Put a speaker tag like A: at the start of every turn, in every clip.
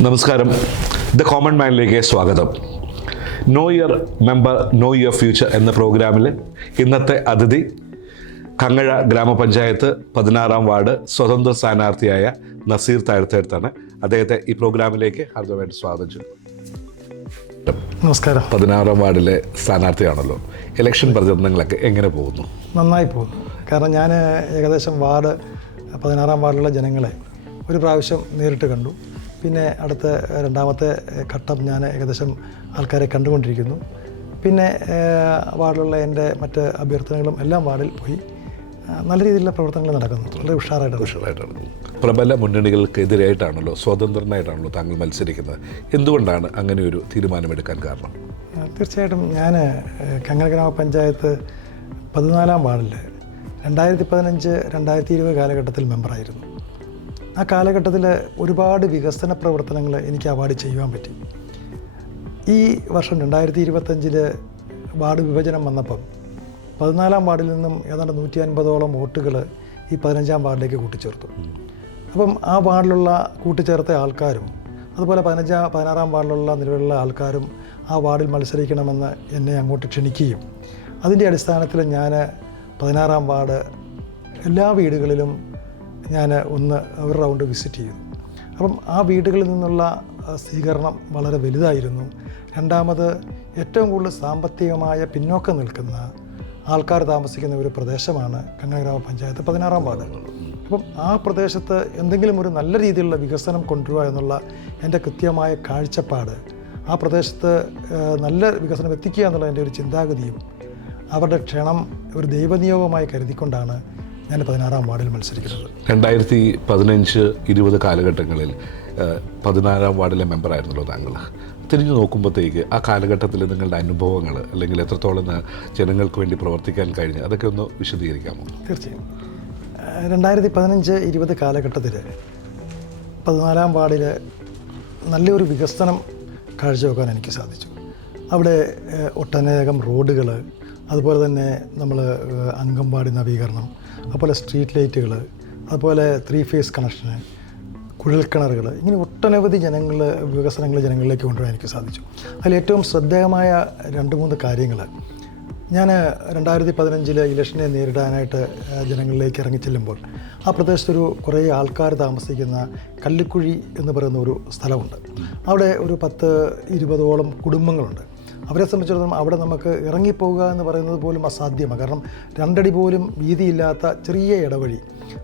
A: നമസ്കാരം. The common മാനിലേക്ക് സ്വാഗതം. No year member no year future എന്ന പ്രോഗ്രാമിൽ ഇന്നത്തെ അതിഥി കങ്ങഴ ഗ്രാമപഞ്ചായത്ത് പതിനാറാം വാർഡ് സ്വതന്ത്ര സ്ഥാനാർത്ഥിയായ നസീർ താഴ്ത്തേർത്താണ്. അദ്ദേഹത്തെ ഈ പ്രോഗ്രാമിലേക്ക് ഹാർദവമായിട്ട് സ്വാഗതം ചെയ്തു
B: നമസ്കാരം.
A: പതിനാറാം വാർഡിലെ സ്ഥാനാർത്ഥിയാണല്ലോ. ഇലക്ഷൻ പ്രചരണങ്ങളൊക്കെ എങ്ങനെ പോകുന്നു?
B: നന്നായി പോകുന്നു. കാരണം ഞാൻ ഏകദേശം വാർഡ് പതിനാറാം വാർഡിലുള്ള ജനങ്ങളെ ഒരു പ്രാവശ്യം നേരിട്ട് കണ്ടു. പിന്നെ അടുത്ത രണ്ടാമത്തെ ഘട്ടം ഞാൻ ഏകദേശം ആൾക്കാരെ കണ്ടുകൊണ്ടിരിക്കുന്നു. പിന്നെ വാർഡിലുള്ള എന്റെ മറ്റ് അഭ്യർത്ഥനകളും എല്ലാം വാർഡിൽ പോയി. നല്ല രീതിയിലുള്ള പ്രവർത്തനങ്ങൾ നടക്കുന്നു വളരെ ഉഷാറായിട്ടാണ്
A: ഉഷാറായിട്ടാണ് പ്രബല മുന്നണികൾക്കെതിരായിട്ടാണല്ലോ സ്വതന്ത്രനായിട്ടാണല്ലോ താങ്കൾ മത്സരിക്കുന്നത്. എന്തുകൊണ്ടാണ് അങ്ങനെ ഒരു തീരുമാനമെടുക്കാൻ കാരണം?
B: തീർച്ചയായിട്ടും ഞാൻ കങ്ങര ഗ്രാമപഞ്ചായത്ത് പതിനാലാം വാർഡിൽ രണ്ടായിരത്തി പതിനഞ്ച് രണ്ടായിരത്തി ഇരുപത് കാലഘട്ടത്തിൽ മെമ്പറായിരുന്നു. ആ കാലഘട്ടത്തിൽ ഒരുപാട് വികസന പ്രവർത്തനങ്ങൾ എനിക്ക് ആ വാർഡ് ചെയ്യുവാൻ പറ്റി. ഈ വർഷം രണ്ടായിരത്തി ഇരുപത്തഞ്ചിൽ വാർഡ് വിഭജനം വന്നപ്പം പതിനാലാം വാർഡിൽ നിന്നും ഏതാണ്ട് നൂറ്റി അൻപതോളം വോട്ടുകൾ ഈ പതിനഞ്ചാം വാർഡിലേക്ക് കൂട്ടിച്ചേർത്തു. അപ്പം ആ വാർഡിലുള്ള കൂട്ടിച്ചേർത്ത ആൾക്കാരും അതുപോലെ പതിനഞ്ചാം പതിനാറാം വാർഡിലുള്ള നിലവിലുള്ള ആൾക്കാരും ആ വാർഡിൽ മത്സരിക്കണമെന്ന് എന്നെ അങ്ങോട്ട് ക്ഷണിക്കുകയും അതിന്റെ അടിസ്ഥാനത്തിൽ ഞാൻ പതിനാറാം വാർഡ് എല്ലാ വീടുകളിലും ഞാൻ ഒന്ന് ഒരു റൗണ്ട് വിസിറ്റ് ചെയ്തു. അപ്പം ആ വീടുകളിൽ നിന്നുള്ള സ്വീകരണം വളരെ വലുതായിരുന്നു. രണ്ടാമത് ഏറ്റവും കൂടുതൽ സാമ്പത്തികമായ പിന്നോക്കം നിൽക്കുന്ന ആൾക്കാർ താമസിക്കുന്ന ഒരു പ്രദേശമാണ് കണ്ണ ഗ്രാമപഞ്ചായത്ത് പതിനാറാം വാർഡ്. അപ്പം ആ പ്രദേശത്ത് എന്തെങ്കിലും ഒരു നല്ല രീതിയിലുള്ള വികസനം കൊണ്ടുവരിക എന്നുള്ള എന്റെ കൃത്യമായ കാഴ്ചപ്പാട് ആ പ്രദേശത്ത് നല്ല വികസനം എത്തിക്കുക എന്നുള്ള എന്റെ ഒരു ചിന്താഗതിയും അവരുടെ ക്ഷണം ഒരു ദൈവനിയോഗമായി കരുതിക്കൊണ്ടാണ് ഞാൻ പതിനാറാം വാർഡിൽ മത്സരിക്കുന്നത്.
A: രണ്ടായിരത്തി പതിനഞ്ച് ഇരുപത് കാലഘട്ടങ്ങളിൽ പതിനാറാം വാർഡിലെ മെമ്പറായിരുന്നല്ലോ താങ്കൾ. തിരിഞ്ഞു നോക്കുമ്പോഴത്തേക്ക് ആ കാലഘട്ടത്തിൽ നിങ്ങളുടെ അനുഭവങ്ങൾ അല്ലെങ്കിൽ എത്രത്തോളം ജനങ്ങൾക്ക് വേണ്ടി പ്രവർത്തിക്കാൻ കഴിഞ്ഞ് അതൊക്കെ ഒന്ന് വിശദീകരിക്കാമോ?
B: തീർച്ചയായും. രണ്ടായിരത്തി പതിനഞ്ച് ഇരുപത് കാലഘട്ടത്തിൽ പതിനാലാം വാർഡിൽ നല്ലൊരു വികസനം കാഴ്ചവെക്കാൻ എനിക്ക് സാധിച്ചു. അവിടെ ഒട്ടനേകം റോഡുകൾ അതുപോലെ തന്നെ നമ്മൾ അംഗൻവാടി നവീകരണം അതുപോലെ സ്ട്രീറ്റ് ലൈറ്റുകൾ അതുപോലെ ത്രീ ഫേസ് കണക്ഷന് കുഴൽക്കിണറുകൾ ഇങ്ങനെ ഒട്ടനവധി ജനങ്ങൾ വികസനങ്ങൾ ജനങ്ങളിലേക്ക് കൊണ്ടുവരാൻ എനിക്ക് സാധിച്ചു. അതിൽ ഏറ്റവും ശ്രദ്ധേയമായ രണ്ട് മൂന്ന് കാര്യങ്ങൾ ഞാൻ രണ്ടായിരത്തി പതിനഞ്ചിൽ ഇലക്ഷനെ നേരിടാനായിട്ട് ജനങ്ങളിലേക്ക് ഇറങ്ങി ചെല്ലുമ്പോൾ ആ പ്രദേശത്തൊരു കുറേ ആൾക്കാർ താമസിക്കുന്ന കല്ലിക്കുഴി എന്ന് പറയുന്ന ഒരു സ്ഥലമുണ്ട്. അവിടെ ഒരു പത്ത് ഇരുപതോളം കുടുംബങ്ങളുണ്ട്. അവരെ സംബന്ധിച്ചിടത്തോളം അവിടെ നമുക്ക് ഇറങ്ങിപ്പോവുക എന്ന് പറയുന്നത് പോലും അസാധ്യമാണ്. കാരണം രണ്ടടി പോലും വീതിയില്ലാത്ത ചെറിയ ഇടവഴി.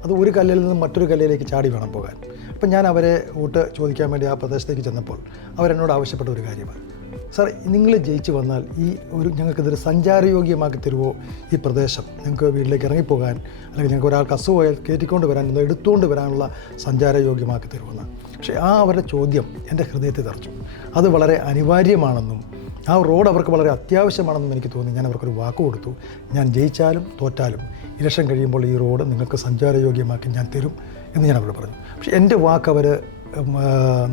B: അത് ഒരു കല്ലിൽ നിന്നും മറ്റൊരു കല്ലിലേക്ക് ചാടി വേണം പോകാൻ. അപ്പം ഞാൻ അവരെ വോട്ട് ചോദിക്കാൻ വേണ്ടി ആ പ്രദേശത്തേക്ക് ചെന്നപ്പോൾ അവരെന്നോട് ആവശ്യപ്പെട്ട ഒരു കാര്യമാണ്. സാർ നിങ്ങൾ ജയിച്ചു വന്നാൽ ഈ ഒരു ഞങ്ങൾക്കിതൊരു സഞ്ചാരയോഗ്യമാക്കി തരുമോ ഈ പ്രദേശം? ഞങ്ങൾക്ക് വീട്ടിലേക്ക് ഇറങ്ങിപ്പോകാൻ അല്ലെങ്കിൽ ഞങ്ങൾക്ക് ഒരാൾക്ക് അസുഖമായാൽ കയറ്റിക്കൊണ്ട് വരാൻ എടുത്തുകൊണ്ട് വരാനുള്ള സഞ്ചാരയോഗ്യമാക്കി തരുമെന്ന് പക്ഷേ ആ അവരുടെ ചോദ്യം എന്റെ ഹൃദയത്തെ തറച്ചു. അത് വളരെ അനിവാര്യമാണെന്നും ആ റോഡ് അവർക്ക് വളരെ അത്യാവശ്യമാണെന്നും എനിക്ക് തോന്നി. ഞാൻ അവർക്കൊരു വാക്ക് കൊടുത്തു. ഞാൻ ജയിച്ചാലും തോറ്റാലും ഇലക്ഷൻ കഴിയുമ്പോൾ ഈ റോഡ് നിങ്ങൾക്ക് സഞ്ചാരയോഗ്യമാക്കി ഞാൻ തരും എന്ന് ഞാൻ അവരോട് പറഞ്ഞു. പക്ഷേ എന്റെ വാക്ക് അവർ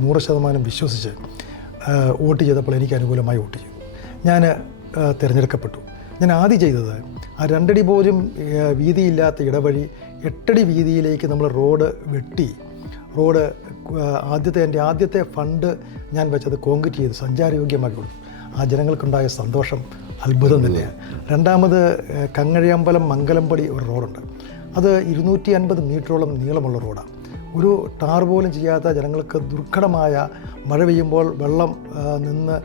B: നൂറ് ശതമാനം വിശ്വസിച്ച് വോട്ട് ചെയ്തപ്പോൾ എനിക്ക് അനുകൂലമായി വോട്ട് ചെയ്തു. ഞാൻ തിരഞ്ഞെടുക്കപ്പെട്ടു. ഞാൻ ആദ്യം ചെയ്തത് ആ രണ്ടടി പോലും വീതിയില്ലാത്ത ഇടവഴി എട്ടടി വീതിയിലേക്ക് നമ്മൾ റോഡ് വെട്ടി. റോഡ് ആദ്യത്തെ എന്റെ ആദ്യത്തെ ഫണ്ട് ഞാൻ വെച്ചത് കോൺക്രീറ്റ് ചെയ്ത് സഞ്ചാരയോഗ്യമാക്കി കൊടുത്തു. ആ ജനങ്ങൾക്കുണ്ടായ സന്തോഷം അത്ഭുതം തന്നെയാണ്. രണ്ടാമത് കങ്ങഴിയമ്പലം മംഗലംപടി ഒരു റോഡുണ്ട്. അത് ഇരുന്നൂറ്റി അൻപത് മീറ്ററോളം നീളമുള്ള റോഡാണ് ഒരു ടാർ പോലും ചെയ്യാത്ത ജനങ്ങൾക്ക് ദുർഘടമായ മഴ പെയ്യുമ്പോൾ വെള്ളം നിന്ന്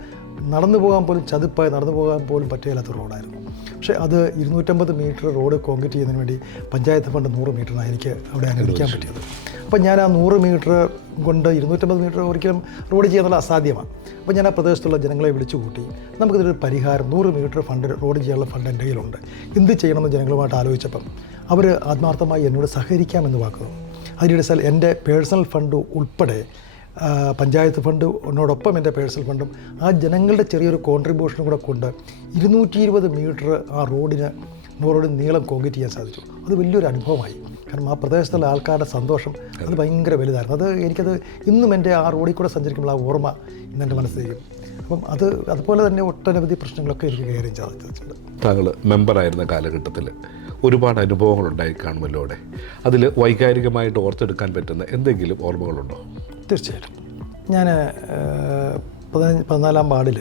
B: നടന്നു പോകാൻ പോലും ചതുപ്പായി നടന്നു പോകാൻ പോലും പറ്റില്ലാത്ത റോഡായിരുന്നു. പക്ഷേ അത് ഇരുന്നൂറ്റമ്പത് മീറ്റർ റോഡ് കോൺക്രീറ്റ് ചെയ്യുന്നതിന് വേണ്ടി പഞ്ചായത്ത് ഫണ്ട് നൂറ് മീറ്ററിനാണ് എനിക്ക് അവിടെ അനുവദിക്കാൻ പറ്റിയത്. അപ്പോൾ ഞാൻ ആ നൂറ് മീറ്റർ കൊണ്ട് ഇരുന്നൂറ്റമ്പത് മീറ്റർ ഒരിക്കലും റോഡ് ചെയ്യാനുള്ള അസാധ്യമാണ്. അപ്പോൾ ഞാൻ ആ പ്രദേശത്തുള്ള ജനങ്ങളെ വിളിച്ചു കൂട്ടി നമുക്കിതൊരു പരിഹാരം നൂറ് മീറ്റർ ഫണ്ട് റോഡ് ചെയ്യാനുള്ള ഫണ്ട് എന്റെ കയ്യിലുണ്ട്. എന്ത് ചെയ്യണമെന്ന് ജനങ്ങളുമായിട്ട് ആലോചിച്ചപ്പം അവർ ആത്മാർത്ഥമായി എന്നോട് സഹകരിക്കാമെന്ന് വാക്കുന്നു അതിനിടെ സാർ എന്റെ പേഴ്സണൽ ഫണ്ട് ഉൾപ്പെടെ പഞ്ചായത്ത് ഫണ്ട് എന്നോടൊപ്പം എന്റെ പേഴ്സണൽ ഫണ്ടും ആ ജനങ്ങളുടെ ചെറിയൊരു കോൺട്രിബ്യൂഷനും കൂടെ കൊണ്ട് ഇരുന്നൂറ്റി ഇരുപത് മീറ്റർ ആ റോഡിന് റോഡിന് നീളം കോൺക്രീറ്റ് ചെയ്യാൻ സാധിച്ചു. അത് വലിയൊരു അനുഭവമായി. കാരണം ആ പ്രദേശത്തുള്ള ആൾക്കാരുടെ സന്തോഷം അത് ഭയങ്കര വലുതായിരുന്നു. അത് എനിക്കത് ഇന്നും എന്റെ ആ റോഡിൽ കൂടെ സഞ്ചരിക്കുമ്പോൾ ആ ഓർമ്മ ഇന്ന് എന്റെ മനസ്സിലേക്ക് അപ്പം അത് അതുപോലെ തന്നെ ഒട്ടനവധി പ്രശ്നങ്ങളൊക്കെ എനിക്ക് കൈകാര്യം സാധിച്ചിട്ടുണ്ട്
A: താങ്കൾ മെമ്പറായിരുന്ന കാലഘട്ടത്തിൽ ഒരുപാട് അനുഭവങ്ങൾ ഉണ്ടായി കാണുമല്ലോ അവിടെ. അതിൽ വൈകാരികമായിട്ട് ഓർത്തെടുക്കാൻ പറ്റുന്ന എന്തെങ്കിലും ഓർമ്മകളുണ്ടോ?
B: തീർച്ചയായിട്ടും. ഞാൻ പതിനഞ്ച് പതിനാലാം വാർഡിൽ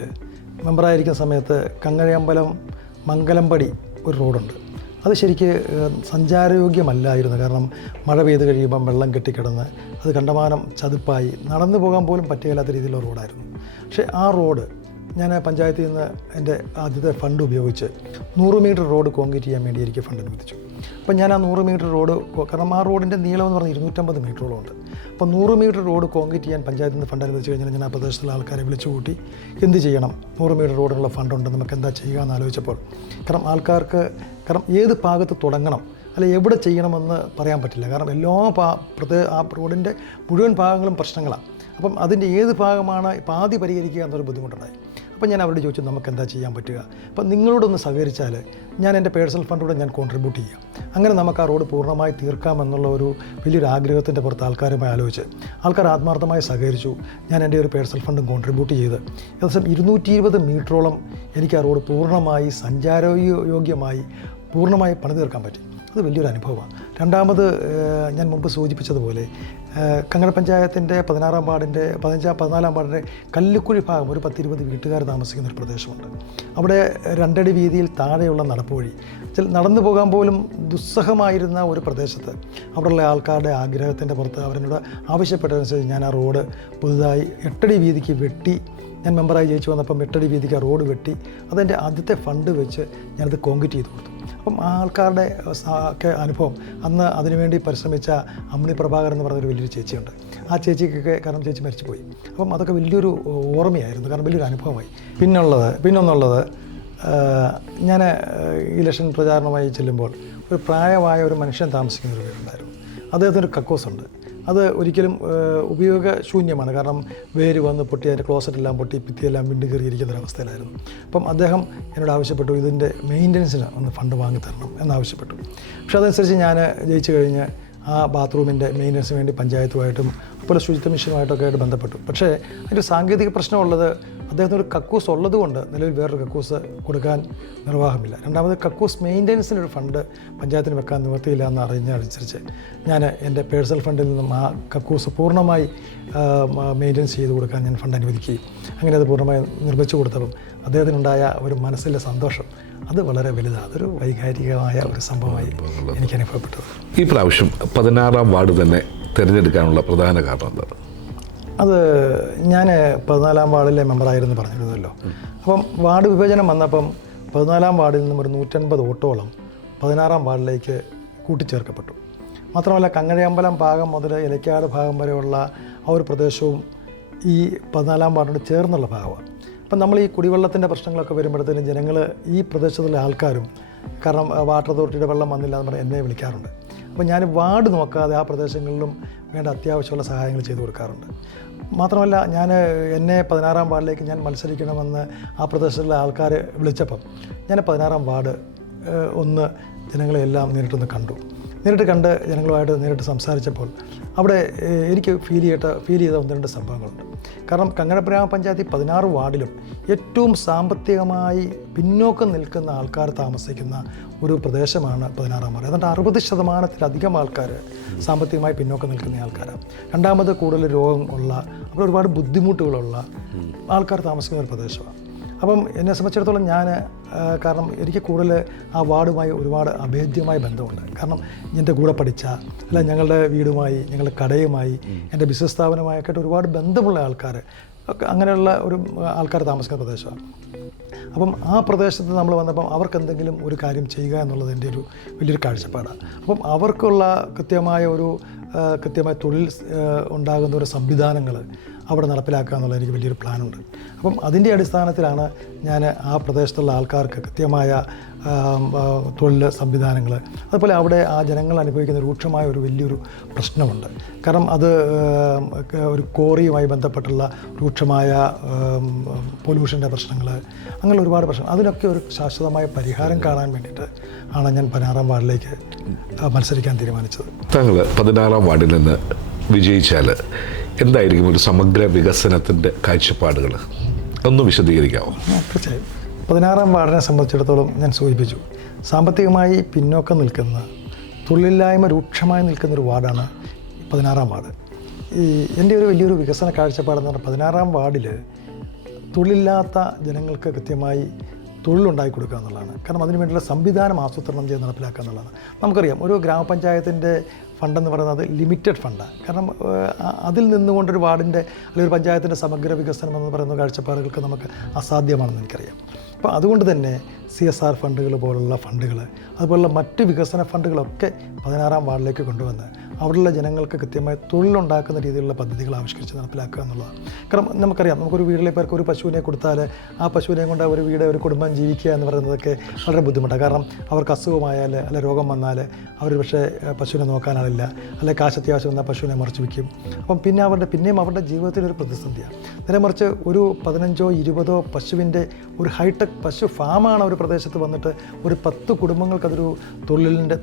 B: മെമ്പറായിരിക്കുന്ന സമയത്ത് കങ്ങഴയമ്പലം മംഗലംപടി ഒരു റോഡുണ്ട്. അത് ശരിക്ക് സഞ്ചാരയോഗ്യമല്ലായിരുന്നു കാരണം മഴ പെയ്ത് കഴിയുമ്പം വെള്ളം കെട്ടിക്കിടന്ന് അത് കണ്ടമാനം ചതുപ്പായി നടന്നു പോകാൻ പോലും പറ്റുകയില്ലാത്ത രീതിയിലുള്ള റോഡായിരുന്നു. പക്ഷേ ആ റോഡ് ഞാൻ പഞ്ചായത്തിൽ നിന്ന് എന്റെ ആദ്യത്തെ ഫണ്ട് ഉപയോഗിച്ച് നൂറ് മീറ്റർ റോഡ് കോൺക്രീറ്റ് ചെയ്യാൻ വേണ്ടി എനിക്ക് ഫണ്ട് അനുവദിച്ചു. അപ്പം ഞാൻ ആ നൂറ് മീറ്റർ റോഡ് കാരണം ആ റോഡിന്റെ നീളം എന്ന് പറഞ്ഞാൽ ഇരുന്നൂറ്റമ്പത് മീറ്ററോളം ഉണ്ട്. അപ്പോൾ നൂറ് മീറ്റർ റോഡ് കോൺക്രീറ്റ് ചെയ്യാൻ പഞ്ചായത്തിൽ നിന്ന് ഫണ്ട് അനുവദിച്ചു കഴിഞ്ഞാൽ ഞാൻ ആ പ്രദേശത്തുള്ള ആൾക്കാരെ വിളിച്ചു കൂട്ടി എന്ത് ചെയ്യണം? നൂറ് മീറ്റർ റോഡിനുള്ള ഫണ്ടുണ്ട് നമുക്ക് എന്താ ചെയ്യുക എന്ന് ആലോചിച്ചപ്പോൾ കാരണം ആൾക്കാർക്ക് കാരണം ഏത് ഭാഗത്ത് തുടങ്ങണം? അല്ല എവിടെ ചെയ്യണമെന്ന് പറയാൻ പറ്റില്ല. കാരണം എല്ലാ പാ പ്രത്യേക ആ റോഡിന്റെ മുഴുവൻ ഭാഗങ്ങളും പ്രശ്നങ്ങളാണ് അപ്പം അതിന്റെ ഏത് ഭാഗമാണ് പാതി പരിഹരിക്കുക എന്നൊരു ബുദ്ധിമുട്ടുണ്ടായി. അപ്പം ഞാൻ അവരോട് ചോദിച്ചു നമുക്ക് എന്താ ചെയ്യാൻ പറ്റുക? അപ്പം നിങ്ങളോടൊന്ന് സഹകരിച്ചാൽ ഞാൻ എന്റെ പേഴ്സണൽ ഫണ്ടിലൂടെ ഞാൻ കോൺട്രിബ്യൂട്ട് ചെയ്യാം. അങ്ങനെ നമുക്ക് ആ റോഡ് പൂർണമായി തീർക്കാമെന്നുള്ള ഒരു വലിയൊരു ആഗ്രഹത്തിന്റെ പുറത്ത് ആൾക്കാരുമായി ആലോചിച്ച് ആൾക്കാർ ആത്മാർത്ഥമായി സഹകരിച്ചു. ഞാൻ എന്റെ ഒരു പേഴ്സണൽ ഫണ്ടും കോൺട്രിബ്യൂട്ട് ചെയ്ത് ഏകദേശം ഇരുന്നൂറ്റി ഇരുപത് മീറ്ററോളം എനിക്ക് ആ റോഡ് പൂർണമായി സഞ്ചാരയോഗ്യമായി പൂർണമായി പണി തീർക്കാൻ പറ്റി. അത് വലിയൊരു അനുഭവമാണ്. രണ്ടാമത് ഞാൻ മുമ്പ് സൂചിപ്പിച്ചതുപോലെ കങ്ങട പഞ്ചായത്തിന്റെ പതിനാറാം വാർഡിന്റെ പതിനഞ്ചാം പതിനാലാം വാർഡിന്റെ കല്ലുക്കുഴി ഭാഗം ഒരു പത്തിരുപത് വീട്ടുകാർ താമസിക്കുന്ന ഒരു പ്രദേശമുണ്ട്. അവിടെ രണ്ടടി വീതിയിൽ താഴെയുള്ള നടപ്പുവഴി നടന്നു പോകാൻ പോലും ദുസ്സഹമായിരുന്ന ഒരു പ്രദേശത്ത് അവിടെയുള്ള ആൾക്കാരുടെ ആഗ്രഹത്തിന്റെ പുറത്ത് അവരോട് ആവശ്യപ്പെട്ടതനുസരിച്ച് ഞാൻ ആ റോഡ് പുതുതായി എട്ടടി വീതിക്ക് വെട്ടി ഞാൻ മെമ്പറായി ജയിച്ചു വന്നപ്പം എട്ടടി വീതിക്ക് റോഡ് വെട്ടി അതെന്റെ ആദ്യത്തെ ഫണ്ട് വെച്ച് ഞാനത് കോൺക്രീറ്റ് ചെയ്ത് കൊടുത്തു. അപ്പം ആൾക്കാരുടെ ഒക്കെ അനുഭവം അന്ന് അതിനുവേണ്ടി പരിശ്രമിച്ച അമ്മിണി പ്രഭാകർ എന്ന് പറഞ്ഞൊരു വലിയൊരു ചേച്ചിയുണ്ട്. ആ ചേച്ചിക്കൊക്കെ കാരണം ചേച്ചി മരിച്ചുപോയി. അപ്പം അതൊക്കെ വലിയൊരു ഓർമ്മയായിരുന്നു കാരണം വലിയൊരു അനുഭവമായി. പിന്നുള്ളത്? പിന്നൊന്നുള്ളത് ഞാൻ ഇലക്ഷൻ പ്രചാരണമായി ചെല്ലുമ്പോൾ ഒരു പ്രായമായ ഒരു മനുഷ്യൻ താമസിക്കുന്ന ഒരു വീടുണ്ടായിരുന്നു. അദ്ദേഹത്തിനൊരു കക്കോസുണ്ട്. അത് ഒരിക്കലും ഉപയോഗശൂന്യമാണ്. കാരണം വേര് വന്ന് പൊട്ടി അതിന്റെ ക്ലോസറ്റ് എല്ലാം പൊട്ടി ഭിത്തിയെല്ലാം വിണ്ടു കയറിയിരിക്കുന്ന ഒരവസ്ഥയിലായിരുന്നു അപ്പം അദ്ദേഹം എന്നോട് ആവശ്യപ്പെട്ടു ഇതിന്റെ മെയിന്റനൻസിന് ഒന്ന് ഫണ്ട് വാങ്ങി തരണം എന്നാവശ്യപ്പെട്ടു. പക്ഷേ അതനുസരിച്ച് ഞാൻ ജയിച്ചു കഴിഞ്ഞ് ആ ബാത്റൂമിന്റെ മെയിന്റനൻസിന് വേണ്ടി പഞ്ചായത്തുമായിട്ടും അതുപോലെ ശുചിത്വ മിഷനുമായിട്ടൊക്കെ ആയിട്ട് ബന്ധപ്പെട്ടു. പക്ഷേ അതിന്റെ സാങ്കേതിക പ്രശ്നമുള്ളത് അദ്ദേഹത്തിന് ഒരു കക്കൂസ് ഉള്ളതുകൊണ്ട് നിലവിൽ വേറൊരു കക്കൂസ് കൊടുക്കാൻ നിർവാഹമില്ല. രണ്ടാമത് കക്കൂസ് മെയിന്റനൻസിനൊരു ഫണ്ട് പഞ്ചായത്തിന് വെക്കാൻ നിവൃത്തിയില്ല എന്ന് അറിഞ്ഞതനുസരിച്ച് ഞാൻ എന്റെ പേഴ്സണൽ ഫണ്ടിൽ നിന്നും ആ കക്കൂസ് പൂർണമായി മെയിന്റനൻസ് ചെയ്ത് കൊടുക്കാൻ ഞാൻ ഫണ്ട് അനുവദിക്കുകയും അങ്ങനെ അത് പൂർണമായി നിർമ്മിച്ചു കൊടുത്തതും അദ്ദേഹത്തിനുണ്ടായ ഒരു മനസ്സിലെ സന്തോഷം അത് വളരെ വലുതാണ്. അതൊരു വൈകാരികമായ ഒരു സംഭവമായി എനിക്ക് അനുഭവപ്പെട്ടത്
A: ഈ പ്രാവശ്യം പതിനാറാം വാർഡ് തന്നെ തിരഞ്ഞെടുക്കാനുള്ള പ്രധാന കാരണം എന്താണ്?
B: അത് ഞാൻ പതിനാലാം വാർഡിലെ മെമ്പറായിരുന്നു പറഞ്ഞിരുന്നല്ലോ. അപ്പം വാർഡ് വിഭജനം വന്നപ്പം പതിനാലാം വാർഡിൽ നിന്നും ഒരു നൂറ്റൻപത് ഓട്ടോളം പതിനാറാം വാർഡിലേക്ക് കൂട്ടിച്ചേർക്കപ്പെട്ടു. മാത്രമല്ല കങ്ങഴയമ്പലം ഭാഗം മുതൽ ഇലക്കാട് ഭാഗം വരെയുള്ള ആ ഒരു പ്രദേശവും ഈ പതിനാലാം വാർഡിനോട് ചേർന്നുള്ള ഭാഗമാണ്. അപ്പം നമ്മൾ ഈ കുടിവെള്ളത്തിന്റെ പ്രശ്നങ്ങളൊക്കെ വരുമ്പോഴത്തേനും ജനങ്ങൾ ഈ പ്രദേശത്തുള്ള ആൾക്കാരും കാരണം വാട്ടർ അതോറിറ്റിയുടെ വെള്ളം വന്നില്ല എന്ന് പറഞ്ഞ് എന്നെ വിളിക്കാറുണ്ട്. അപ്പോൾ ഞാൻ വാർഡ് നോക്കാതെ ആ പ്രദേശങ്ങളിലും വേണ്ട അത്യാവശ്യമുള്ള സഹായങ്ങൾ ചെയ്തു കൊടുക്കാറുണ്ട്. മാത്രമല്ല ഞാൻ എന്നെ പതിനാറാം വാർഡിലേക്ക് ഞാൻ മത്സരിക്കണമെന്ന് ആ പ്രദേശത്തുള്ള ആൾക്കാർ വിളിച്ചപ്പം ഞാൻ പതിനാറാം വാർഡ് ഒന്ന് ജനങ്ങളെല്ലാം നേരിട്ടൊന്ന് കണ്ടു. നേരിട്ട് കണ്ട് ജനങ്ങളുമായിട്ട് നേരിട്ട് സംസാരിച്ചപ്പോൾ അവിടെ എനിക്ക് ഫീൽ ചെയ്ത ഫീൽ ചെയ്ത ഒന്ന് രണ്ട് സംഭവങ്ങളുണ്ട്. കാരണം കങ്ങഴ പഞ്ചായത്തിൽ പതിനാറ് വാർഡിലും ഏറ്റവും സാമ്പത്തികമായി പിന്നോക്കം നിൽക്കുന്ന ആൾക്കാർ താമസിക്കുന്ന ഒരു പ്രദേശമാണ് പതിനാറാം വാർഡ്. അതുകൊണ്ട് അറുപത് ശതമാനത്തിലധികം ആൾക്കാർ സാമ്പത്തികമായി പിന്നോക്കം നിൽക്കുന്ന ആൾക്കാരാണ്. രണ്ടാമത് കൂടുതൽ രോഗം ഉള്ള അവിടെ ഒരുപാട് ബുദ്ധിമുട്ടുകളുള്ള ആൾക്കാർ താമസിക്കുന്ന ഒരു പ്രദേശമാണ്. അപ്പം എന്നെ സംബന്ധിച്ചിടത്തോളം ഞാൻ കാരണം എനിക്ക് കൂടുതൽ ആ വാർഡുമായി ഒരുപാട് അഭേദ്യമായ ബന്ധമുണ്ട്. കാരണം എന്റെ കൂടെ പഠിച്ച അല്ല ഞങ്ങളുടെ വീടുമായി ഞങ്ങളുടെ കടയുമായി എന്റെ ബിസിനസ് സ്ഥാപനമായൊക്കെ ഒരുപാട് ബന്ധമുള്ള ആൾക്കാർ ഒക്കെ അങ്ങനെയുള്ള ഒരു ആൾക്കാർ താമസിക്കുന്ന പ്രദേശമാണ്. അപ്പം ആ പ്രദേശത്ത് നമ്മൾ വന്നപ്പം അവർക്ക് എന്തെങ്കിലും ഒരു കാര്യം ചെയ്യുക എന്നുള്ളത് എന്റെ ഒരു വലിയൊരു കാഴ്ചപ്പാടാണ്. അപ്പം അവർക്കുള്ള കൃത്യമായ ഒരു കൃത്യമായ തൊഴിൽ ഉണ്ടാകുന്ന ഒരു സംവിധാനങ്ങൾ അവിടെ നടപ്പിലാക്കുക എന്നുള്ള എനിക്ക് വലിയൊരു പ്ലാനുണ്ട്. അപ്പം അതിന്റെ അടിസ്ഥാനത്തിലാണ് ഞാൻ ആ പ്രദേശത്തുള്ള ആൾക്കാർക്ക് കൃത്യമായ തൊഴിൽ സംവിധാനങ്ങൾ അതുപോലെ അവിടെ ആ ജനങ്ങൾ അനുഭവിക്കുന്ന രൂക്ഷമായ ഒരു വലിയൊരു പ്രശ്നമുണ്ട്. കാരണം അത് ഒരു കോറിയുമായി ബന്ധപ്പെട്ടുള്ള രൂക്ഷമായ പൊല്യൂഷന്റെ പ്രശ്നങ്ങൾ അങ്ങനെ ഒരുപാട് പ്രശ്നം അതിനൊക്കെ ഒരു ശാശ്വതമായ പരിഹാരം കാണാൻ വേണ്ടിയിട്ട് ആണ് ഞാൻ പതിനാറാം വാർഡിലേക്ക് മത്സരിക്കാൻ തീരുമാനിച്ചത്.
A: താങ്കൾ പതിനാറാം വാർഡിൽ നിന്ന് വിജയിച്ചാൽ എന്തായിരിക്കും ഒരു സമഗ്ര വികസനത്തിന്റെ കാഴ്ചപ്പാടുകൾ? ഒന്ന് വിശദീകരിക്കാമോ?
B: തീർച്ചയായും. പതിനാറാം വാർഡിനെ സംബന്ധിച്ചിടത്തോളം ഞാൻ സൂചിപ്പിച്ചു. സാമ്പത്തികമായി പിന്നോക്കം നിൽക്കുന്ന തൊഴിലില്ലായ്മ രൂക്ഷമായി നിൽക്കുന്ന ഒരു വാർഡാണ് പതിനാറാം വാർഡ്. ഈ എന്റെ ഒരു വലിയൊരു വികസന കാഴ്ചപ്പാടെന്ന് പറഞ്ഞാൽ പതിനാറാം വാർഡിൽ തൊഴിലില്ലാത്ത ജനങ്ങൾക്ക് കൃത്യമായി തൊഴിലുണ്ടാക്കി കൊടുക്കുക എന്നുള്ളതാണ്. കാരണം അതിനു വേണ്ടിയുള്ള സംവിധാനം ആസൂത്രണം ചെയ്ത് നടപ്പിലാക്കുക എന്നുള്ളതാണ്. നമുക്കറിയാം ഒരു ഗ്രാമപഞ്ചായത്തിന്റെ ഫണ്ടെന്ന് പറയുന്നത് ലിമിറ്റഡ് ഫണ്ടാണ് കാരണം അതിൽ നിന്നുകൊണ്ടൊരു വാർഡിന്റെ അല്ലെങ്കിൽ ഒരു പഞ്ചായത്തിന്റെ സമഗ്ര വികസനം എന്ന് പറയുന്ന കാഴ്ചപ്പാടുകൾക്ക് നമുക്ക് അസാധ്യമാണെന്ന് എനിക്കറിയാം. അപ്പോൾ അതുകൊണ്ട് തന്നെ സി എസ് ആർ ഫണ്ടുകൾ പോലുള്ള ഫണ്ടുകൾ അതുപോലുള്ള മറ്റ് വികസന ഫണ്ടുകളൊക്കെ പതിനാറാം വാർഡിലേക്ക് കൊണ്ടുവന്ന് അവിടെയുള്ള ജനങ്ങൾക്ക് കൃത്യമായി തൊഴിലുണ്ടാക്കുന്ന രീതിയിലുള്ള പദ്ധതികൾ ആവിഷ്കരിച്ച് നടപ്പിലാക്കുക എന്നുള്ളതാണ്. കാരണം നമുക്കറിയാം നമുക്കൊരു വീട്ടിലെ പേർക്ക് ഒരു പശുവിനെ കൊടുത്താൽ ആ പശുവിനെ കൊണ്ട് ഒരു വീട് ഒരു കുടുംബം ജീവിക്കുക എന്ന് പറയുന്നതൊക്കെ വളരെ ബുദ്ധിമുട്ടാണ്. കാരണം അവർക്ക് അസുഖമായാൽ അല്ലെ രോഗം വന്നാൽ അവർ പക്ഷേ പശുവിനെ നോക്കാനാളില്ല. അല്ലെ കാശ് അത്യാവശ്യം വന്നാൽ പശുവിനെ മറിച്ച് വയ്ക്കും അപ്പം പിന്നെ അവരുടെ പിന്നെയും അവരുടെ ജീവിതത്തിൽ ഒരു പ്രതിസന്ധിയാണ്. നേരെ മറിച്ച് ഒരു പതിനഞ്ചോ ഇരുപതോ പശുവിന്റെ ഒരു ഹൈടെക് പശു ഫാമാണ് ഒരു പ്രദേശത്ത് വന്നിട്ട് ഒരു പത്ത് കുടുംബങ്ങൾക്ക് അതൊരു തൊഴിലിന്റെ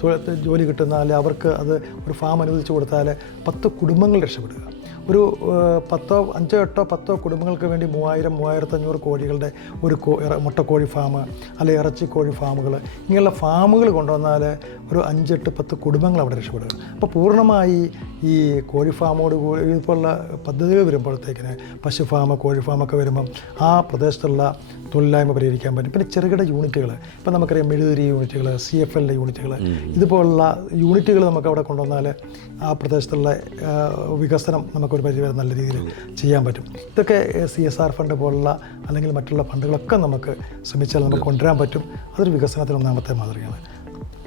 B: ജോലി കിട്ടുന്ന അല്ലെ അവർക്ക് അത് ഒരു ഫാം അനുവദിച്ചു കൊടുത്താൽ പത്ത് കുടുംബങ്ങൾ രക്ഷപ്പെടുക. ഒരു പത്തോ അഞ്ചോ എട്ടോ പത്തോ കുടുംബങ്ങൾക്ക് വേണ്ടി മൂവായിരം മൂവായിരത്തഞ്ഞൂറ് കോഴികളുടെ ഒരു കോ മുട്ടക്കോഴി ഫാം അല്ലെങ്കിൽ ഇറച്ചി കോഴി ഫാമുകൾ ഇങ്ങനെയുള്ള ഫാമുകൾ കൊണ്ടുവന്നാൽ ഒരു അഞ്ചെട്ട് പത്ത് കുടുംബങ്ങൾ അവിടെ രക്ഷപ്പെടുക. അപ്പോൾ പൂർണമായി ഈ കോഴി ഫാമോട് കൂടി ഇതുപോലുള്ള പദ്ധതികൾ വരുമ്പോഴത്തേക്കിന് പശു ഫാം കോഴി ഫാമൊക്കെ വരുമ്പം ആ പ്രദേശത്തുള്ള തൊഴിലില്ലായ്മ പരിഹരിക്കാൻ പറ്റും. പിന്നെ ചെറുകിട യൂണിറ്റുകൾ ഇപ്പം നമുക്കറിയാം മെഴുതിരി യൂണിറ്റുകൾ സി എഫ് എല്ലിന്റെ യൂണിറ്റുകൾ ഇതുപോലുള്ള യൂണിറ്റുകൾ നമുക്ക് അവിടെ കൊണ്ടുവന്നാൽ ആ പ്രദേശത്തുള്ള വികസനം വികസനം നമുക്കൊരു പരിധിവരെ നല്ല രീതിയിൽ ചെയ്യാൻ പറ്റും. ഇതൊക്കെ സി എസ് ആർ ഫണ്ട് പോലുള്ള അല്ലെങ്കിൽ മറ്റുള്ള ഫണ്ടുകളൊക്കെ നമുക്ക് ശ്രമിച്ചാൽ നമുക്ക് കൊണ്ടുവരാൻ പറ്റും. അതൊരു വികസനത്തിന് ഒന്നാമത്തെ മാതൃകയാണ്.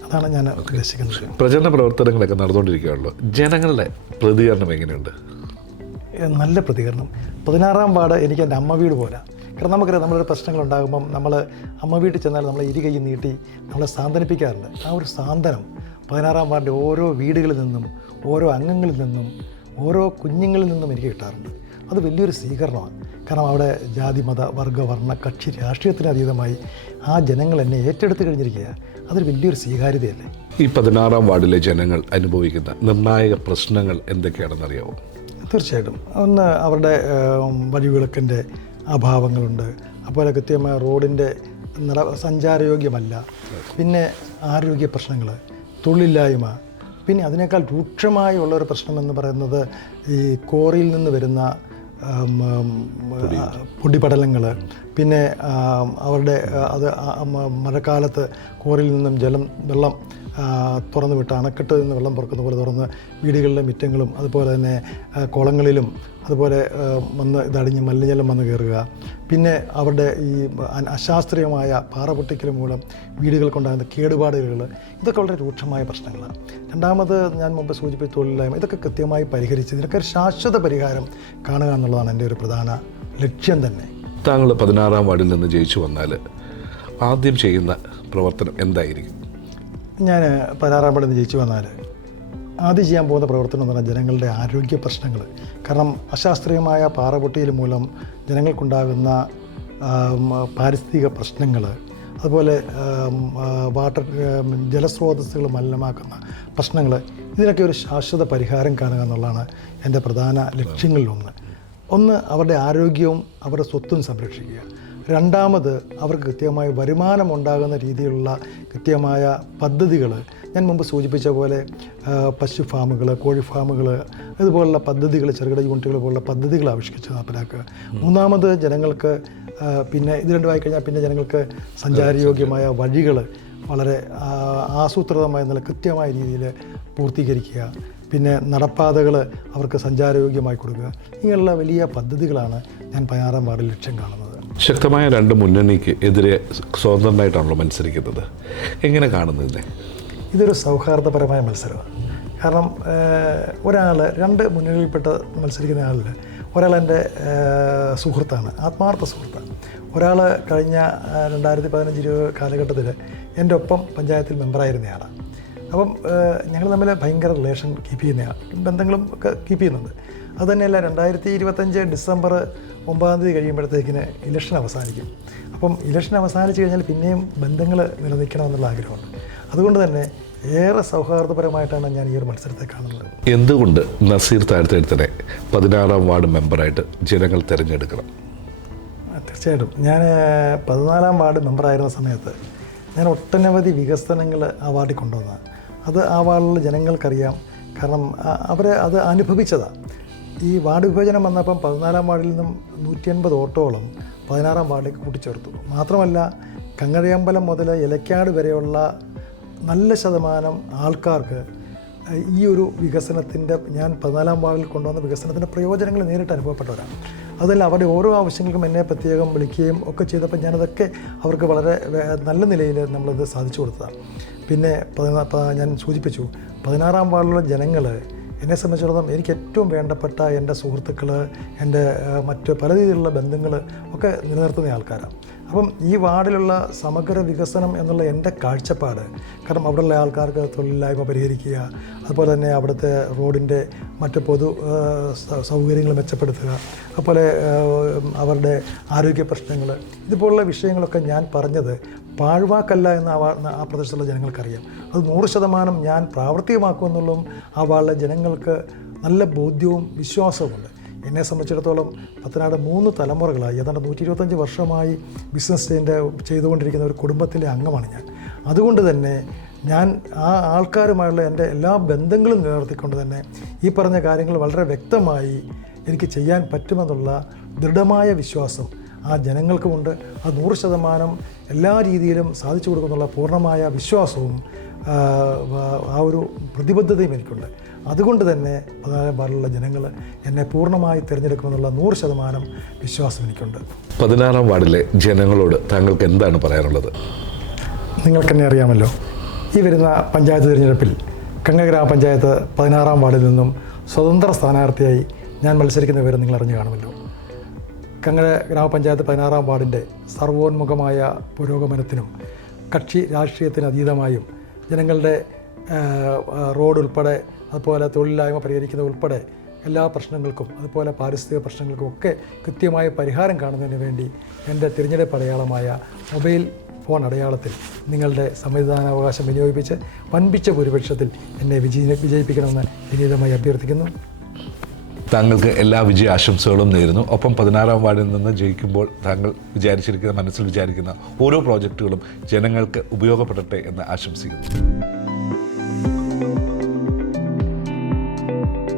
B: അതാണ് ഞാൻ ഉദ്ദേശിക്കുന്നത്.
A: പ്രചരണ പ്രവർത്തനങ്ങളൊക്കെ നടന്നുകൊണ്ടിരിക്കുകയാണല്ലോ. ജനങ്ങളുടെ പ്രതികരണം എങ്ങനെയുണ്ട്?
B: നല്ല പ്രതികരണം. പതിനാറാം വാർഡ് എനിക്ക് എന്റെ അമ്മ വീട് പോലെ കാരണം നമുക്കറിയാം നമ്മളൊരു പ്രശ്നങ്ങൾ ഉണ്ടാകുമ്പം നമ്മൾ അമ്മ വീട്ടിൽ ചെന്നാൽ നമ്മളെ ഇരു കൈ നീട്ടി നമ്മളെ സാന്ത്വനിപ്പിക്കാറുണ്ട് ആ ഒരു സാന്ത്വനം പതിനാറാം വാർഡിന്റെ ഓരോ വീടുകളിൽ നിന്നും ഓരോ അംഗങ്ങളിൽ നിന്നും ഓരോ കുഞ്ഞുങ്ങളിൽ നിന്നും എനിക്ക് കിട്ടാറുണ്ട്. അത് വലിയൊരു സ്വീകരണമാണ്. കാരണം അവിടെ ജാതി മത വർഗ വർണ കക്ഷി രാഷ്ട്രീയത്തിന് അതീതമായി ആ ജനങ്ങൾ എന്നെ ഏറ്റെടുത്ത് കഴിഞ്ഞിരിക്കുകയാണ്. അതൊരു വലിയൊരു സ്വീകാര്യതയല്ലേ?
A: ഈ പതിനാറാം വാർഡിലെ ജനങ്ങൾ അനുഭവിക്കുന്ന നിർണായക പ്രശ്നങ്ങൾ എന്തൊക്കെയാണെന്ന് അറിയാമോ
B: തീർച്ചയായിട്ടും. ഒന്ന് അവരുടെ വഴിവിളക്കിന്റെ അഭാവങ്ങളുണ്ട്. അതുപോലെ കൃത്യമായ റോഡിന്റെ നട സഞ്ചാരയോഗ്യമല്ല. പിന്നെ ആരോഗ്യ പ്രശ്നങ്ങൾ തൊഴിലില്ലായ്മ പിന്നെ അതിനേക്കാൾ രൂക്ഷമായി ഉള്ളൊരു പ്രശ്നമെന്ന് പറയുന്നത് ഈ കോറിയിൽ നിന്ന് വരുന്ന പൊടിപടലങ്ങൾ പിന്നെ അവരുടെ അത് മഴക്കാലത്ത് കോറിയിൽ നിന്നും ജലം വെള്ളം തുറന്നു വിട്ട് അണക്കെട്ട് നിന്ന് വെള്ളം പുറക്കുന്ന പോലെ തുറന്ന് വീടുകളിലെ മുറ്റങ്ങളും അതുപോലെ തന്നെ കുളങ്ങളിലും അതുപോലെ വന്ന് ഇതടിഞ്ഞ് മലിനജലം വന്ന് കയറുക. പിന്നെ അവരുടെ ഈ അശാസ്ത്രീയമായ പാറ പൊട്ടിക്കൽ മൂലം വീടുകൾക്കുണ്ടാകുന്ന കേടുപാടുകൾ ഇതൊക്കെ വളരെ രൂക്ഷമായ പ്രശ്നങ്ങളാണ്. രണ്ടാമത് ഞാൻ മുമ്പ് സൂചിപ്പിച്ച തൊഴിലില്ലായ്മ ഇതൊക്കെ കൃത്യമായി പരിഹരിച്ച് ഇതിനൊക്കെ ഒരു ശാശ്വത പരിഹാരം കാണുക എന്നുള്ളതാണ് എന്റെ ഒരു പ്രധാന ലക്ഷ്യം തന്നെ.
A: താങ്കൾ പതിനാറാം വാർഡിൽ നിന്ന് ജയിച്ചു വന്നാൽ ആദ്യം ചെയ്യുന്ന പ്രവർത്തനം എന്തായിരിക്കും?
B: ഞാൻ പടി ജയിച്ചു വന്നാൽ ആദ്യം ചെയ്യാൻ പോകുന്ന പ്രവർത്തനം എന്ന് പറഞ്ഞാൽ ജനങ്ങളുടെ ആരോഗ്യ പ്രശ്നങ്ങൾ. കാരണം അശാസ്ത്രീയമായ പാറപൊട്ടിയിൽ മൂലം ജനങ്ങൾക്കുണ്ടാകുന്ന പാരിസ്ഥിതിക പ്രശ്നങ്ങൾ അതുപോലെ വാട്ടർ ജലസ്രോതസ്സുകൾ മലിനമാക്കുന്ന പ്രശ്നങ്ങൾ ഇതിനൊക്കെ ഒരു ശാശ്വത പരിഹാരം കാണുക എന്നുള്ളതാണ് എന്റെ പ്രധാന ലക്ഷ്യങ്ങളിലൊന്ന്. ഒന്ന് അവരുടെ ആരോഗ്യവും അവരുടെ സ്വത്തും സംരക്ഷിക്കുക. രണ്ടാമത് അവർക്ക് കൃത്യമായ വരുമാനം ഉണ്ടാകുന്ന രീതിയിലുള്ള കൃത്യമായ പദ്ധതികൾ. ഞാൻ മുമ്പ് സൂചിപ്പിച്ച പോലെ പശു ഫാമുകൾ കോഴി ഫാമുകൾ ഇതുപോലുള്ള പദ്ധതികൾ ചെറുകിട യൂണിറ്റുകൾ പോലുള്ള പദ്ധതികൾ ആവിഷ്കരിച്ച് നടപ്പിലാക്കുക മൂന്നാമത് ജനങ്ങൾക്ക് പിന്നെ ഇത് രണ്ടുമായി കഴിഞ്ഞാൽ പിന്നെ ജനങ്ങൾക്ക് സഞ്ചാരയോഗ്യമായ വഴികൾ വളരെ ആസൂത്രിതമായ നല്ല കൃത്യമായ രീതിയിൽ പൂർത്തീകരിക്കുക. പിന്നെ നടപ്പാതകൾ അവർക്ക് സഞ്ചാരയോഗ്യമായി കൊടുക്കുക. ഇങ്ങനെയുള്ള വലിയ പദ്ധതികളാണ് ഞാൻ പതിനാറാം വാർഡിൽ ലക്ഷ്യം കാണുന്നത്.
A: ശക്തമായ രണ്ട് മുന്നണിക്ക് എതിരെ സ്വതന്ത്രമായിട്ടാണല്ലോ മത്സരിക്കുന്നത്. എങ്ങനെ കാണുന്നു ഇതിനെ?
B: ഇതൊരു സൗഹാർദ്ദപരമായ മത്സരമാണ്. കാരണം ഒരാൾ രണ്ട് മുന്നണിയിൽപ്പെട്ട് മത്സരിക്കുന്ന ആളിൽ ഒരാൾ എന്റെ സുഹൃത്താണ് ആത്മാർത്ഥ സുഹൃത്താണ്. ഒരാൾ കഴിഞ്ഞ രണ്ടായിരത്തി പതിനഞ്ച് ഇരുപത് കാലഘട്ടത്തിൽ എന്റെ ഒപ്പം പഞ്ചായത്തിൽ മെമ്പറായിരുന്നയാളാണ് അപ്പം ഞങ്ങൾ തമ്മിൽ ഭയങ്കര റിലേഷൻ കീപ്പ് ചെയ്യുന്നയാണ് ബന്ധങ്ങളും ഒക്കെ കീപ്പ് ചെയ്യുന്നുണ്ട്. അതുതന്നെയല്ല രണ്ടായിരത്തി ഇരുപത്തഞ്ച് ഡിസംബർ ഒമ്പതാം തീയതി കഴിയുമ്പോഴത്തേക്കിന് ഇലക്ഷൻ അവസാനിക്കും. അപ്പം ഇലക്ഷൻ അവസാനിച്ച് കഴിഞ്ഞാൽ പിന്നെയും ബന്ധങ്ങൾ നിലനിൽക്കണമെന്നുള്ള ആഗ്രഹമുണ്ട്. അതുകൊണ്ട് തന്നെ ഏറെ സൗഹാർദ്ദപരമായിട്ടാണ് ഞാൻ ഈ ഒരു മത്സരത്തെ കാണുന്നത്.
A: എന്തുകൊണ്ട് നസീർ താഴ്ത്തെഴുത്തിനെ പതിനാറാം വാർഡ് മെമ്പറായിട്ട് ജനങ്ങൾ തിരഞ്ഞെടുക്കണം?
B: തീർച്ചയായിട്ടും. ഞാൻ പതിനാലാം വാർഡ് മെമ്പറായിരുന്ന സമയത്ത് ഞാൻ ഒട്ടനവധി വികസനങ്ങൾ ആ വാർഡിൽ കൊണ്ടുവന്ന അത് ആ വാർഡിലെ ജനങ്ങൾക്കറിയാം. കാരണം അവരെ അത് അനുഭവിച്ചതാണ്. ഈ വാർഡ് വിഭജനം വന്നപ്പം പതിനാലാം വാർഡിൽ നിന്നും നൂറ്റി അൻപത് ഓട്ടോളം പതിനാറാം വാർഡിലേക്ക് കൂട്ടിച്ചേർത്തു. മാത്രമല്ല കങ്ങഴയമ്പലം മുതൽ ഇലക്കാട് വരെയുള്ള നല്ല ശതമാനം ആൾക്കാർക്ക് ഈ ഒരു വികസനത്തിന്റെ ഞാൻ പതിനാലാം വാർഡിൽ കൊണ്ടുവന്ന വികസനത്തിന്റെ പ്രയോജനങ്ങൾ നേരിട്ട് അനുഭവപ്പെട്ടവരാണ്. അതല്ല അവരുടെ ഓരോ ആവശ്യങ്ങൾക്കും എന്നെ പ്രത്യേകം വിളിക്കുകയും ഒക്കെ ചെയ്തപ്പോൾ ഞാനതൊക്കെ അവർക്ക് വളരെ നല്ല നിലയിൽ നമ്മളത് സാധിച്ചു കൊടുത്തതാണ്. പിന്നെ പതിനാ ഞാൻ സൂചിപ്പിച്ചു പതിനാറാം വാർഡിലുള്ള ജനങ്ങൾ എന്നെ സംബന്ധിച്ചിടത്തോളം എനിക്ക് ഏറ്റവും വേണ്ടപ്പെട്ട എന്റെ സുഹൃത്തുക്കൾ എന്റെ മറ്റ് പല രീതിയിലുള്ള ബന്ധങ്ങൾ ഒക്കെ നിലനിർത്തുന്ന ആൾക്കാരാണ്. അപ്പം ഈ വാർഡിലുള്ള സമഗ്ര വികസനം എന്നുള്ള എന്റെ കാഴ്ചപ്പാട് കാരണം അവിടെയുള്ള ആൾക്കാർക്ക് തൊഴിലില്ലായ്മ പരിഹരിക്കുക അതുപോലെ തന്നെ അവിടുത്തെ റോഡിന്റെ മറ്റ് പൊതു സൗകര്യങ്ങൾ മെച്ചപ്പെടുത്തുക അതുപോലെ അവരുടെ ആരോഗ്യ പ്രശ്നങ്ങൾ ഇതുപോലുള്ള വിഷയങ്ങളൊക്കെ ഞാൻ പറഞ്ഞത് പാഴ്വാക്കല്ല എന്ന് ആ ആ പ്രദേശത്തുള്ള ജനങ്ങൾക്കറിയാം. അത് നൂറ് ശതമാനം ഞാൻ പ്രാവർത്തികമാക്കുമെന്നുള്ളതും ആ വാളിലെ ജനങ്ങൾക്ക് നല്ല ബോധ്യവും വിശ്വാസവുമുണ്ട്. എന്നെ സംബന്ധിച്ചിടത്തോളം പത്തനാട് മൂന്ന് തലമുറകളായി ഏതാണ്ട് നൂറ്റി ഇരുപത്തഞ്ച് വർഷമായി ബിസിനസ് ചെയ്യേണ്ട ചെയ്തുകൊണ്ടിരിക്കുന്ന ഒരു കുടുംബത്തിലെ അംഗമാണ് ഞാൻ. അതുകൊണ്ട് തന്നെ ഞാൻ ആ ആൾക്കാരുമായുള്ള എന്റെ എല്ലാ ബന്ധങ്ങളും നിലനിർത്തിക്കൊണ്ട് തന്നെ ഈ പറഞ്ഞ കാര്യങ്ങൾ വളരെ വ്യക്തമായി എനിക്ക് ചെയ്യാൻ പറ്റുമെന്നുള്ള ദൃഢമായ വിശ്വാസം ആ ജനങ്ങൾക്കുമുണ്ട് ആ നൂറ് ശതമാനം എല്ലാ രീതിയിലും സാധിച്ചു കൊടുക്കുന്നുള്ള പൂർണമായ വിശ്വാസവും ആ ഒരു പ്രതിബദ്ധതയും എനിക്കുണ്ട്. അതുകൊണ്ട് തന്നെ പതിനാലാം വാർഡിലുള്ള ജനങ്ങൾ എന്നെ പൂർണമായി തിരഞ്ഞെടുക്കുമെന്നുള്ള നൂറ് ശതമാനം വിശ്വാസം എനിക്കുണ്ട്.
A: പതിനാറാം വാർഡിലെ ജനങ്ങളോട് താങ്കൾക്ക് എന്താണ് പറയാനുള്ളത്?
B: നിങ്ങൾക്കെന്നെ അറിയാമല്ലോ ഈ വരുന്ന പഞ്ചായത്ത് തിരഞ്ഞെടുപ്പിൽ കങ്ങ ഗ്രാമപഞ്ചായത്ത് പതിനാറാം വാർഡിൽ നിന്നും സ്വതന്ത്ര സ്ഥാനാർത്ഥിയായി ഞാൻ മത്സരിക്കുന്ന വിവരം നിങ്ങൾ അറിഞ്ഞു കാണുമല്ലോ. കങ്ങ ഗ്രാമപഞ്ചായത്ത് പതിനാറാം വാർഡിന്റെ സർവോന്മുഖമായ പുരോഗമനത്തിനും കക്ഷി രാഷ്ട്രീയത്തിന് അതീതമായും ജനങ്ങളുടെ റോഡ് ഉൾപ്പെടെ അതുപോലെ തൊഴിലില്ലായ്മ പരിഹരിക്കുന്ന ഉൾപ്പെടെ എല്ലാ പ്രശ്നങ്ങൾക്കും അതുപോലെ പാരിസ്ഥിതിക പ്രശ്നങ്ങൾക്കും ഒക്കെ കൃത്യമായ പരിഹാരം കാണുന്നതിന് വേണ്ടി എന്റെ തിരഞ്ഞെടുപ്പ് അടയാളമായ മൊബൈൽ ഫോൺ അടയാളത്തിൽ നിങ്ങളുടെ സമ്മതിദാനാവകാശം വിനിയോഗിപ്പിച്ച് വൻപിച്ച ഭൂരിപക്ഷത്തിൽ എന്നെ വിജയ വിജയിപ്പിക്കണമെന്ന് വിനീതമായി അഭ്യർത്ഥിക്കുന്നു.
A: താങ്കൾക്ക് എല്ലാ വിജയ ആശംസകളും നേരുന്നു. ഒപ്പം പതിനാറാം വാർഡിൽ നിന്ന് ജയിക്കുമ്പോൾ താങ്കൾ വിചാരിച്ചിരിക്കുന്ന മനസ്സിൽ വിചാരിക്കുന്ന ഓരോ പ്രോജക്റ്റുകളും ജനങ്ങൾക്ക് ഉപയോഗപ്പെടട്ടെ എന്ന് ആശംസിക്കുന്നു.